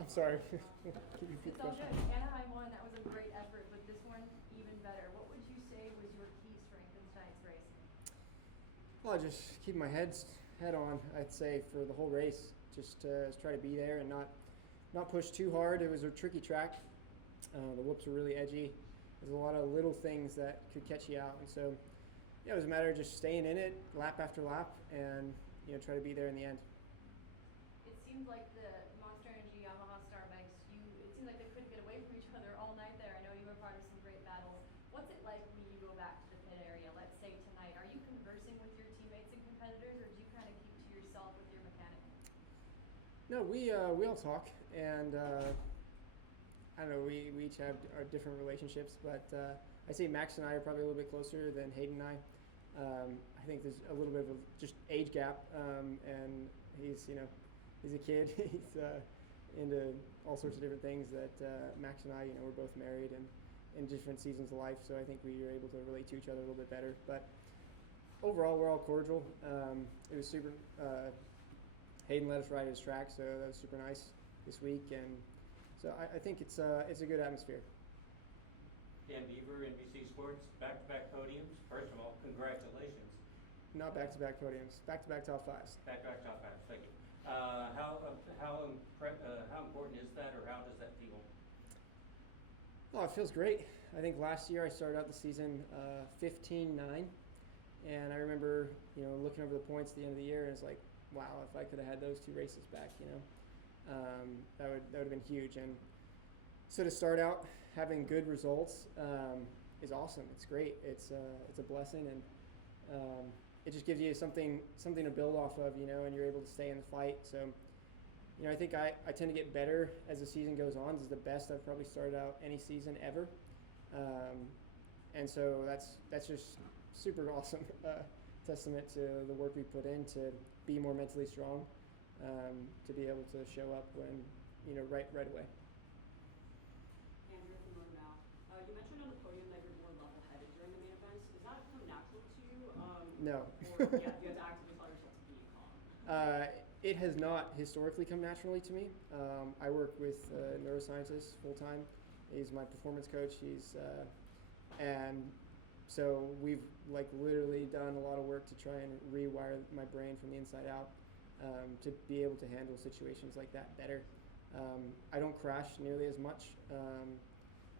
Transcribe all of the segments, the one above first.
I'm sorry. Can you repeat It's the all question? good. Anaheim won. That was a great effort, but this one even better. What would you say was your key strength in tonight's race? Well, just keep my head on, I'd say, for the whole race. Just try to be there and not push too hard. It was a tricky track. The whoops were really edgy. There's a lot of little things that could catch you out. And so, yeah, it was a matter of just staying in it lap after lap and, try to be there in the end. It seemed like the Monster Energy Yamaha Star bikes, it seemed like they couldn't get away from each other all night there. I know you were part of some great battles. What's it like when you go back to the pit area, let's say tonight? Are you conversing with your teammates and competitors, or do you kind of keep to yourself with your mechanic? No, we all talk, and I don't know, we each have our different relationships, but I say Max and I are probably a little bit closer than Hayden and I. I think there's a little bit of a just age gap, and he's a kid. He's into all sorts of different things that Max and I, we're both married and in different seasons of life, so I think we were able to relate to each other a little bit better. But overall, we're all cordial. It was super. Hayden let us ride his track, so that was super nice this week, and so I think it's a good atmosphere. Dan Beaver, NBC Sports, back-to-back podiums. First of all, congratulations. Not back-to-back podiums, back-to-back top fives. Back-to-back top fives, thank you. How important is that, or how does that feel? Oh, it feels great. I think last year I started out the season 15-9, and I remember looking over the points at the end of the year, and it's like, wow, if I could have had those two races back, that would have been huge. And so to start out having good results is awesome. It's great. It's a blessing, and it just gives you something to build off of, and you're able to stay in the fight. So, I think I tend to get better as the season goes on. This is the best I've probably started out any season ever, and so that's just super awesome. Testament to the work we put in to be more mentally strong, to be able to show up when right away. Andrew from Road Now. You mentioned on the podium that you're more level-headed during the main events. Does that come natural to you? No. Or you have to actively tell yourself to be calm? It has not historically come naturally to me. I work with a neuroscientist full time. He's my performance coach. And so we've literally done a lot of work to try and rewire my brain from the inside out, to be able to handle situations like that better. I don't crash nearly as much.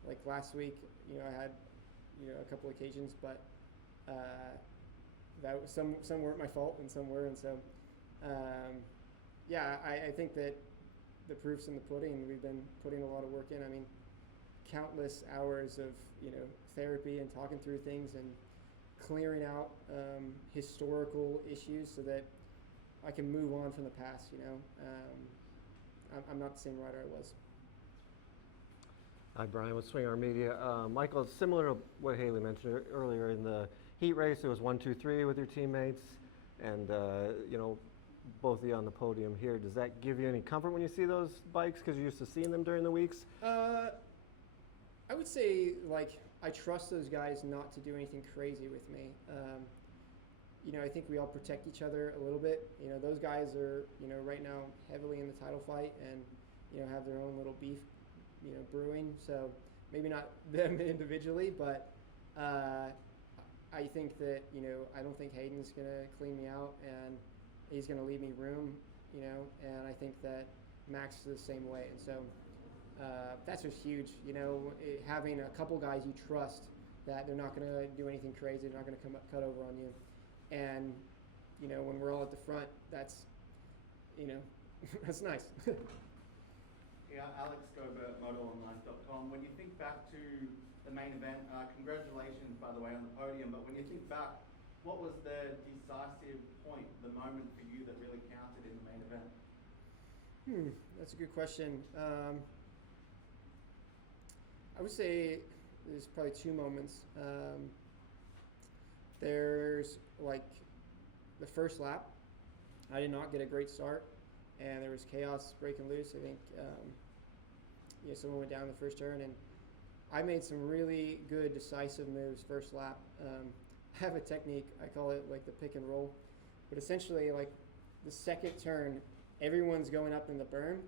Like last week, I had a couple occasions, but that was, some weren't my fault and some were, and so I think that the proof's in the pudding. We've been putting a lot of work in. I mean, countless hours of therapy and talking through things and clearing out historical issues so that I can move on from the past. I'm not the same rider I was. Hi, Brian with Swing Arm Media. Michael, similar to what Haley mentioned earlier, in the heat race, it was 1, 2, 3 with your teammates, and both of you on the podium here. Does that give you any comfort when you see those bikes because you're used to seeing them during the weeks? I would say I trust those guys not to do anything crazy with me. I think we all protect each other a little bit. Those guys are right now heavily in the title fight and have their own little beef brewing. So maybe not them individually, but I think that I don't think Hayden's gonna clean me out and he's gonna leave me room. And I think that Max is the same way. And so. That's just huge, having a couple guys you trust that they're not going to do anything crazy, they're not going to cut over on you. And, when we're all at the front, that's, that's nice. Yeah, Alex Gobert, MotoOnline.com. When you think back to the main event, congratulations, by the way, on the podium, but when you think back, what was the decisive point, the moment for you that really counted in the main event? That's a good question. I would say there's probably two moments. There's the first lap. I did not get a great start, and there was chaos breaking loose. I think someone went down the first turn, and I made some really good decisive moves first lap. I have a technique, I call it the pick and roll, but essentially the second turn, everyone's going up in the berm,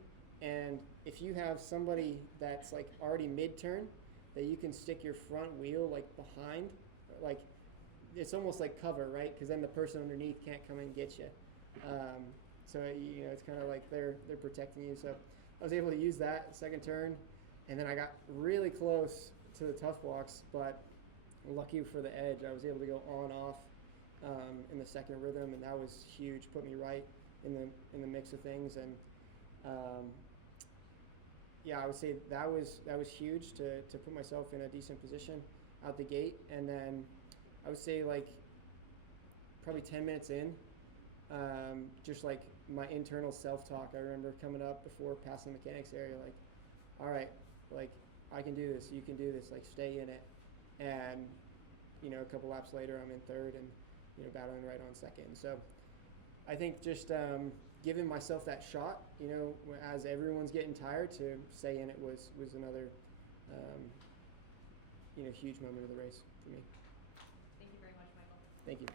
And if you have somebody that's like already mid-turn, that you can stick your front wheel like behind, like it's almost like cover, right? Because then the person underneath can't come and get you. So you know, it's kind of like they're protecting you. So I was able to use that second turn, and then I got really close to the tough blocks, but lucky for the edge, I was able to go on off in the second rhythm, and that was huge. Put me right in the mix of things, and yeah, I would say that was huge to put myself in a decent position out the gate. And then I would say like probably 10 minutes in, just like my internal self-talk, I remember coming up before passing the mechanics area, like, all right, like I can do this, you can do this, like stay in it. And you know, a couple laps later, I'm in third and you know, battling right on second. So I think just giving myself that shot, you know, as everyone's getting tired, to stay in it was another, you know, huge moment of the race for me. Thank you very much, Michael. Thank you.